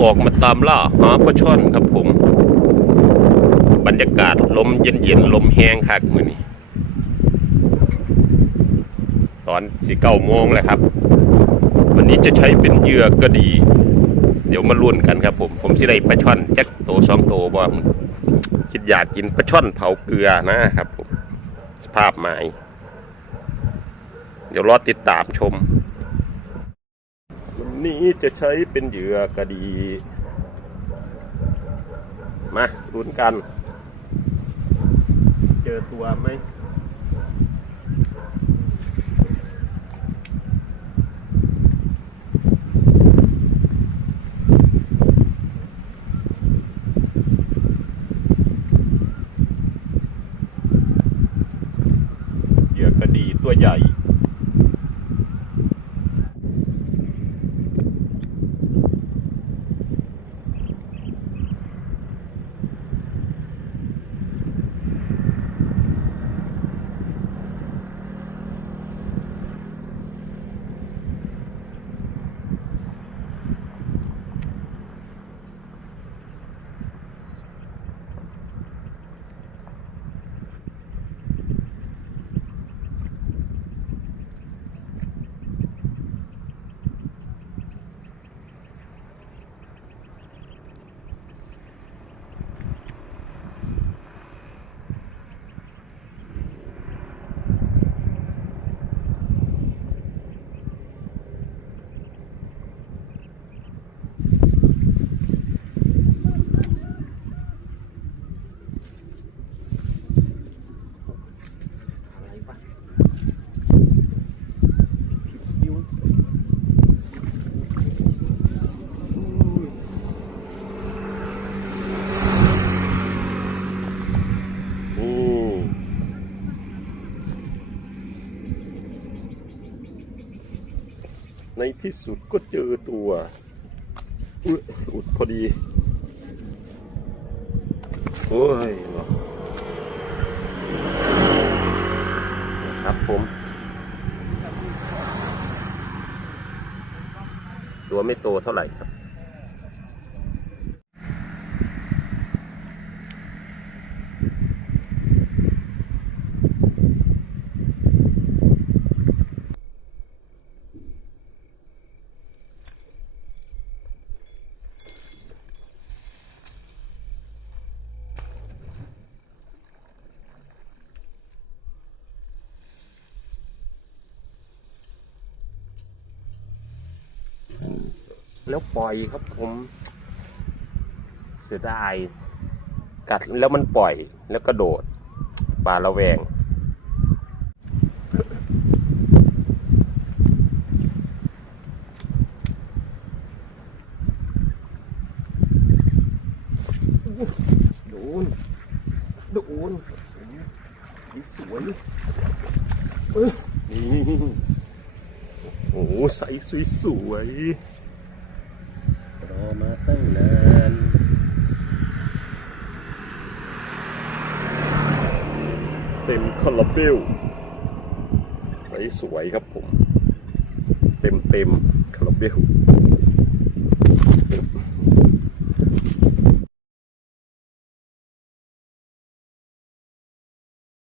ออกมาตามล่าหาปลาช่อนครับผม บรรยากาศลมเย็นๆลมแห้งคักมือนี้ ตอนสี่เก้าโมงแล้วครับ วันนี้จะใช้เป็นเหยื่อกระดี เดี๋ยวมาลุ้นกันครับผม ผมสิได้ปลาช่อนจักโตสองโตบ่มึงคิดอยากกินปลาช่อนเผาเกลือนะครับผม สภาพไม้เดี๋ยวรอติดตามชม วันนี้จะใช้เป็นเหยื่อกระดี มาลุ้นกัน เจอตัวไหมเหยื่อกระดีตัวใหญ่ อะไรวะ คิวโอ้ ในที่สุดก็เจอตัวอุดพอดี โอ้ยครับผม ตัวไม่โตเท่าไหร่ครับ แล้วปล่อยครับผมเสียดายกัดแล้วมันปล่อยแล้วกระโดดปลาละแวง โดน โดนนี่สวยเอ้ยนี่โอ้โหใสสวยๆรอมาตั้ง นานเต็มคาราเบลสสวยครับผม เต็มเต็มคาราเบล